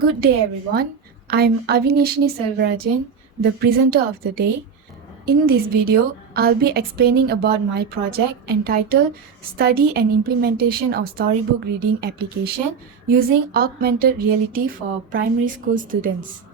Good day everyone. I'm S.AVINESHINI, the presenter of the day. In this video, I'll be explaining about my project entitled Study and Implementation of Storybook Reading Application using Augmented Reality for Primary School Students.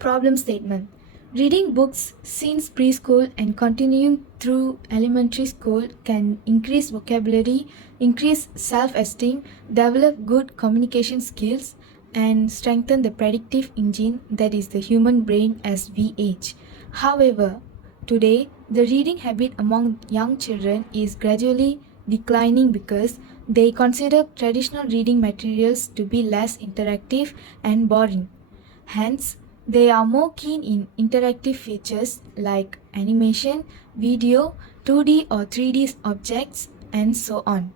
Problem statement. Reading books since preschool and continuing through elementary school can increase vocabulary, increase self-esteem, develop good communication skills, and strengthen the predictive engine that is the human brain as we age. However, today, the reading habit among young children is gradually declining because they consider traditional reading materials to be less interactive and boring. Hence, they are more keen in interactive features like animation, video, 2D or 3D objects, and so on.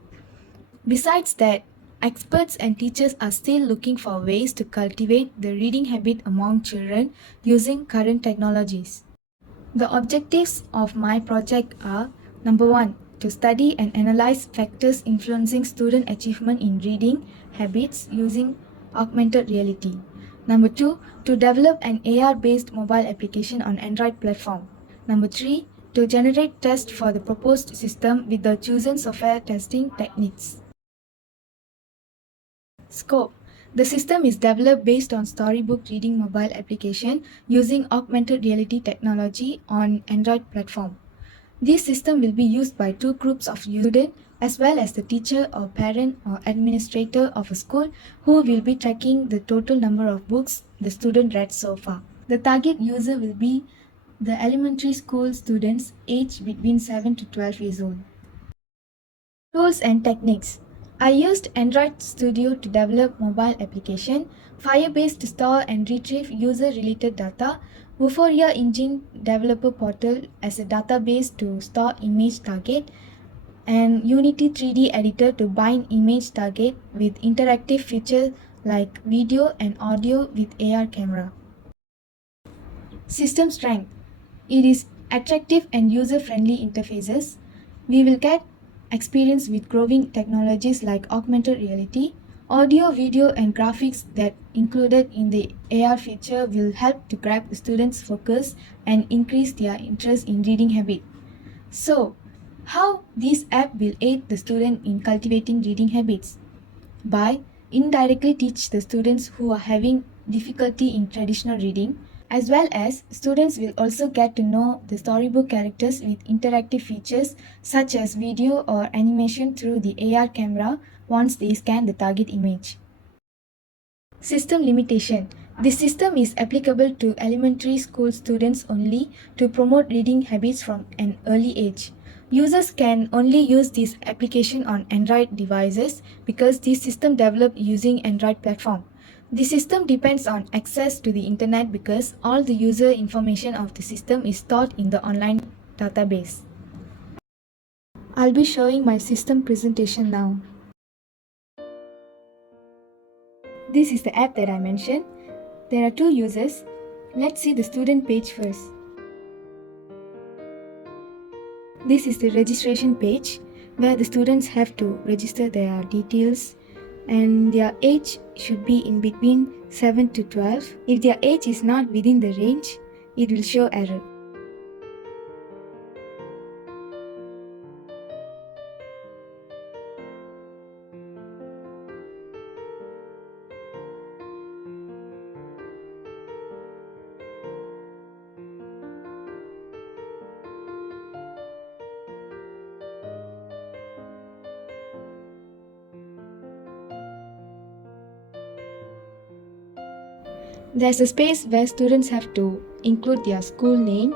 Besides that, experts and teachers are still looking for ways to cultivate the reading habit among children using current technologies. The objectives of my project are: number 1, to study and analyze factors influencing student achievement in reading habits using augmented reality. Number 2, to develop an AR-based mobile application on Android platform. Number 3, to generate tests for the proposed system with the chosen software testing techniques. Scope. The system is developed based on Storybook reading mobile application using augmented reality technology on Android platform. This system will be used by two groups of students as well as the teacher or parent or administrator of a school who will be tracking the total number of books the student read so far. The target user will be the elementary school students aged between 7 to 12 years old. Tools and techniques. I used Android Studio to develop mobile application, Firebase to store and retrieve user-related data, Vuforia Engine Developer Portal as a database to store image target, and Unity 3D Editor to bind image target with interactive features like video and audio with AR camera. System strength. It is attractive and user-friendly interfaces. We will get experience with growing technologies like augmented reality. Audio, video, and graphics that included in the AR feature will help to grab the students' focus and increase their interest in reading habit. So, how this app will aid the student in cultivating reading habits? By indirectly teach the students who are having difficulty in traditional reading, as well as students will also get to know the storybook characters with interactive features such as video or animation through the AR camera once they scan the target image. System limitation. This system is applicable to elementary school students only to promote reading habits from an early age. Users can only use this application on Android devices because this system developed using Android platform. The system depends on access to the internet because all the user information of the system is stored in the online database. I'll be showing my system presentation now. This is the app that I mentioned. There are two users. Let's see the student page first. This is the registration page where the students have to register their details and their age should be in between 7 to 12. If their age is not within the range, it will show error. There's a space where students have to include their school name.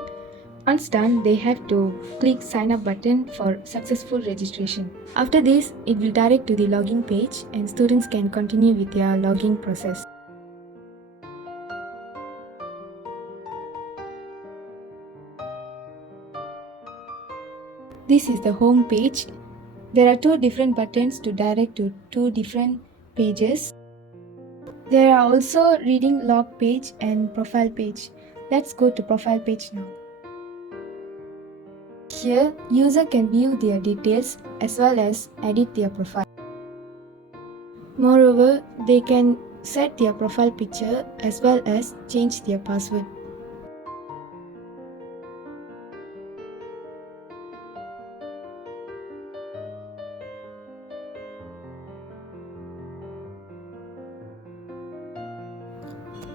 Once done, they have to click sign up button for successful registration. After this, it will direct to the login page and students can continue with their login process. This is the home page. There are two different buttons to direct to two different pages. There are also reading log page and profile page. Let's go to profile page now. Here, user can view their details as well as edit their profile. Moreover, they can set their profile picture as well as change their password.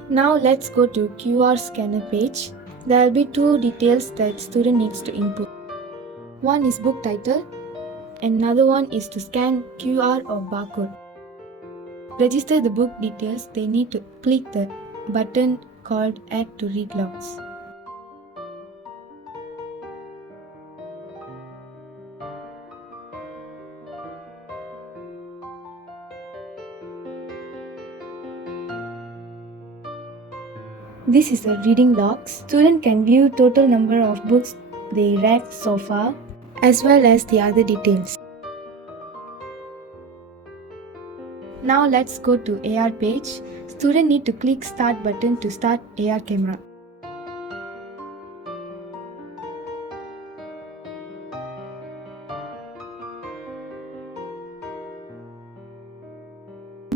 Now let's go to QR scanner page. There will be two details that student needs to input. One is book title, another one is to scan QR or barcode. Register the book details, they need to click the button called Add to Read Logs. This is the reading logs. Student can view total number of books they read so far as well as the other details. Now let's go to AR page. Student need to click start button to start AR camera.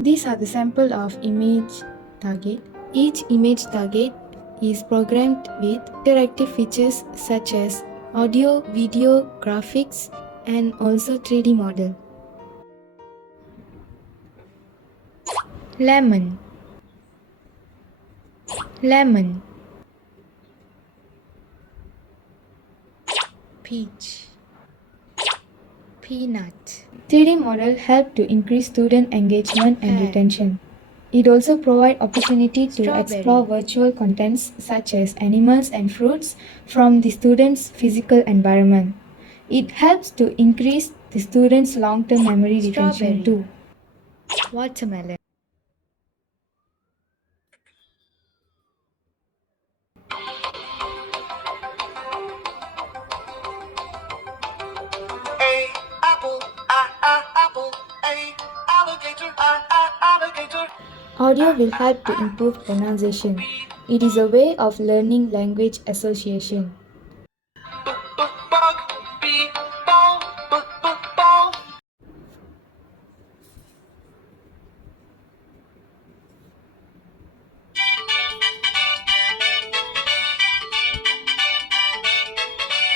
These are the sample of image target. Each image target is programmed with interactive features such as audio, video, graphics, and also 3D model. Lemon, lemon, peach, peanut. 3D model help to increase student engagement and retention. It also provides opportunity to explore virtual contents such as animals and fruits from the student's physical environment. It helps to increase the student's long-term memory retention too. Watermelon, A apple, apple, A alligator, alligator. audio will help to improve pronunciation. It is a way of learning language association. Bug, bee, ball, ball.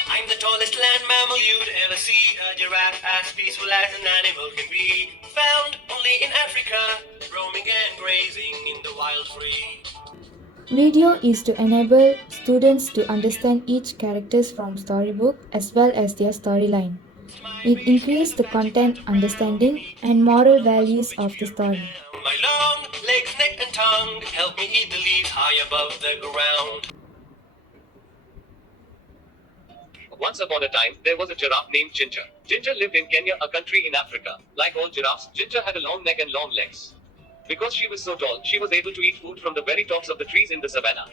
I'm the tallest land mammal you'd ever see. A giraffe as peaceful as an animal can be. Found only in Africa, roaming and grazing in the wild free. Video is to enable students to understand each characters from storybook as well as their storyline. It increases the content understanding and moral values of the story. My long legs, neck and tongue help me eat the leaves high above the ground. Once upon a time, there was a giraffe named Ginger. Ginger lived in Kenya, a country in Africa. Like all giraffes, Ginger had a long neck and long legs. Because she was so tall, she was able to eat food from the very tops of the trees in the savannah.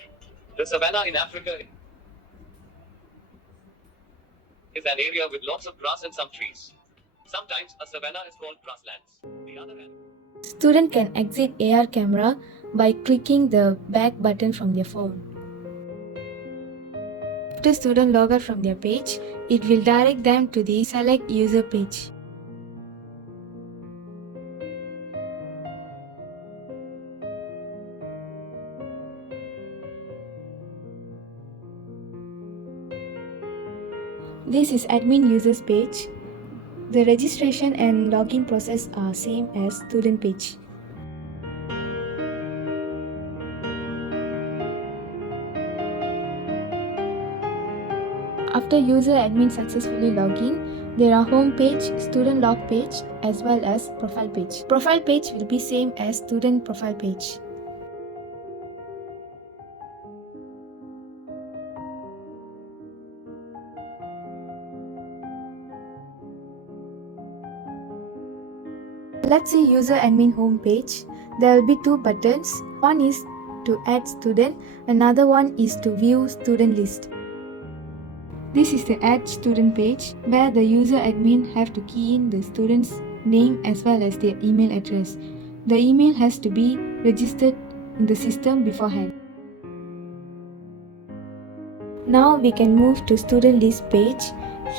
The savannah in Africa is an area with lots of grass and some trees. Sometimes, a savannah is called grasslands. The other hand. Student can exit AR camera by clicking the back button from their phone. After student log out from their page, it will direct them to the select user page. This is admin users page. The registration and login process are same as student page. After user admin successfully login, there are home page, student log page as well as profile page. Profile page will be same as student profile page. Let's see user admin home page. There will be two buttons. One is to add student, another one is to view student list. This is the add student page where the user admin have to key in the student's name as well as their email address. The email has to be registered in the system beforehand. Now we can move to student list page.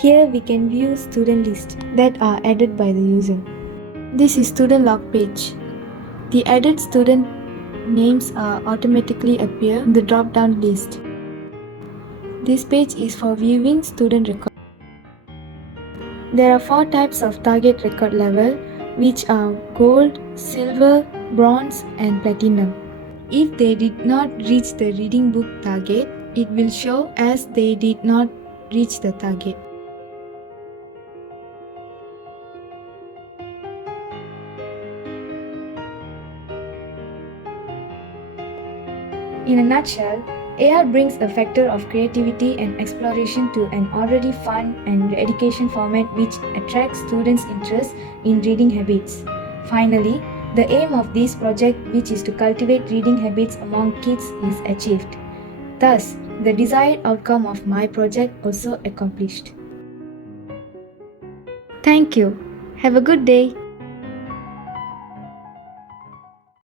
Here we can view student list that are added by the user. This is student log page. The added student names automatically appear in the drop-down list. This page is for viewing student records. There are 4 types of target record level, which are gold, silver, bronze, and platinum. If they did not reach the reading book target, it will show as they did not reach the target. In a nutshell, AR brings a factor of creativity and exploration to an already fun and education format which attracts students' interest in reading habits. Finally, the aim of this project, which is to cultivate reading habits among kids, is achieved. Thus, the desired outcome of my project also accomplished. Thank you. Have a good day.